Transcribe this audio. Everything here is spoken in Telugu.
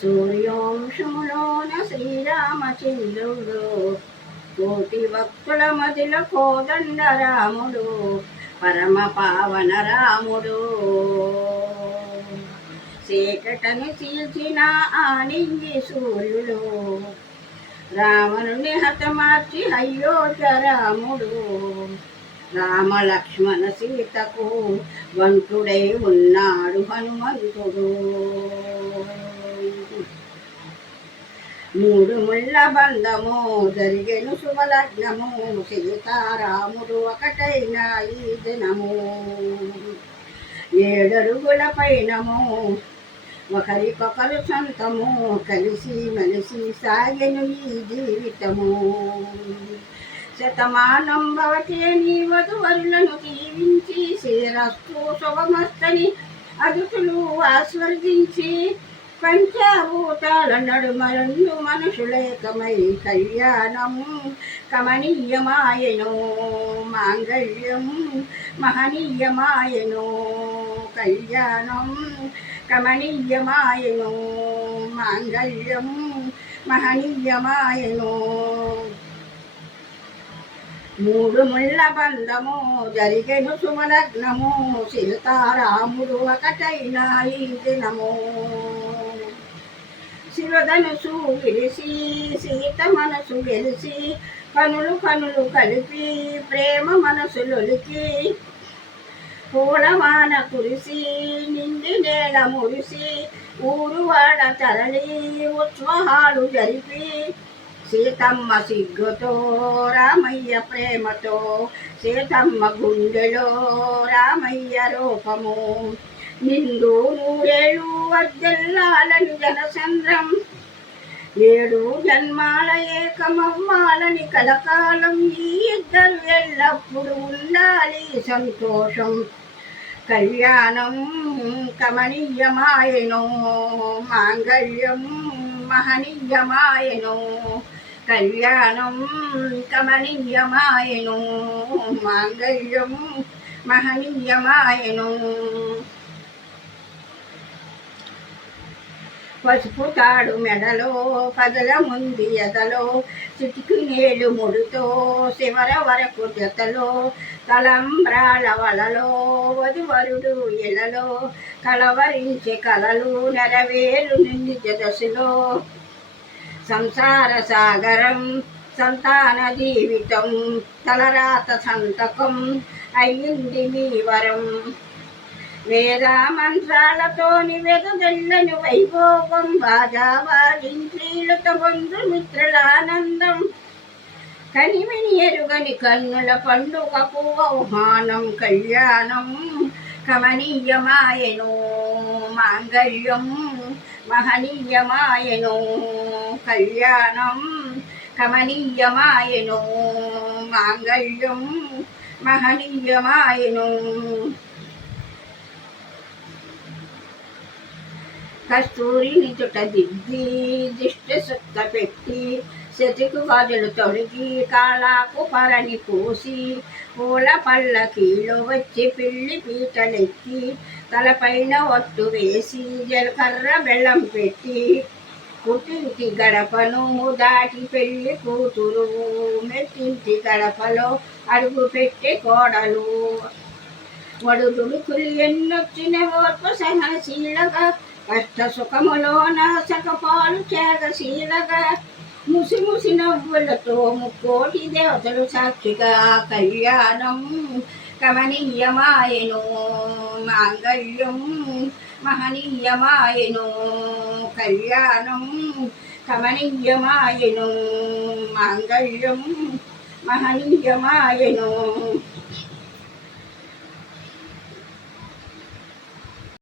సూర్యోంశములోన శ్రీరామచంద్రుడు, కోటి భక్తుల మదిల కోదండ రాముడు, పరమ పావన రాముడు. చీకటని చీల్చిన ఆనింగి సూర్యుడు, రావణుని హతమార్చి అయోధ్య రాముడు. రామ లక్ష్మణ సీతకు వంటుడై ఉన్నాడు హనుమంతుడు. మూడు ముళ్ళ బంధము జరిగెను శుభలగ్నము, సీతారాముడు ఒకటైన ఈ దినము. 7 అడుగుల పైనము ఒకరికొకరు సొంతము, కలిసి మెలిసి సాగెను ఈ జీవితము. శతమానం భవతే నీ వధువరులను దీవించి, శ్రీరస్తు శుభమస్తని అదుతులు ఆస్వర్దించి, పంచభూతాల నడుమరందు మనుషులేకమై కళ్యాణం కమనీయమాయను, మాంగళ్యం మహనీయమాయను. కళ్యాణం కమనీయమాయను, మాంగళ్యం మహనీయమాయను. 3 ముళ్ళ బంధము జరిగెను శుభలగ్నము, సీతారాముడు ఒకటైన ఈ దినము. శివధనుసు విరిసి సీత మనసు గెలిసి, కనులు కనులు కలిపి ప్రేమ మనసులొలికి, పూలవాన కురిసి నిండి నేల మురిసి, ఊరువాడ తరలి ఉత్సవాలు జరిపి, సీతమ్మ సిగ్గుతో రామయ్య ప్రేమతో, సీతమ్మ గుండెలో రామయ్య రూపము. నిండు 100 ఏళ్ళు వర్ధిల్లాలని జనచంద్రం, 7 జన్మాల ఏకమవ్వాలని కలకాలం, ఈ ఇద్దరు ఎల్లప్పుడు ఉండాలి సంతోషం. కళ్యాణం కమనీయమాయను, మాంగళ్యం మహనీయమాయను. కళ్యాణం కమనీయమాయను, మాంగళ్యం మహనీయమాయను. పసుపు తాడు మెడలో పదల ముంది ఎదలో, చిటికినేలు ముడుతో శివర వరకు జతలో, తలంబ్రాల వలలో వధువరుడు ఇలలో, కలవరించే కలలు నెరవేరు నిండి దశలో. సంసార సాగరం సంతాన జీవితం, తలరాత సంతకం అయ్యింది మీ వరం. వేద మంత్రాలతోని వెదజల్లని వైభోగం, బాజావాజింట్రీలతో బంధుమిత్రులానందం, కనివిని ఎరుగని కన్నుల పండుగకు ఆహ్వానం. కళ్యాణం కమనీయమాయను, మాంగళ్యం మహనీయమాయను. కళ్యాణం కమనీయమాయను, మాంగళ్యం మహనీయమాయను. కస్తూరిని చుట దిద్ది దిష్టి సుత్త పెట్టి, శతికు గాజులు తొడిగి కాళాకు పరని పూసి, పూల పల్లకీలో వచ్చి పిల్లి పీటలెక్కి, తలపైన ఒట్టు వేసి జలకర్ర బెల్లం పెట్టి, పుట్టింటి గడపను దాటి పెళ్లి కూతురు, మెట్టింటి గడపలో అడుగు పెట్టే కోడలు. వడుదుడుకులు ఎన్నొచ్చిన ఓర్పు సహనశీలగా, కష్ట సుఖములోన సకపాలు త్యాగశీలగా, ముసి ముసి నవ్వులతో 3 దేవతలు సాక్షిగా. కళ్యాణం కమనీయమాయను, మాంగళ్యం మహనీయమాయను. కళ్యాణం కమనీయమాయను, మాంగళ్యం మహనీయమాయను.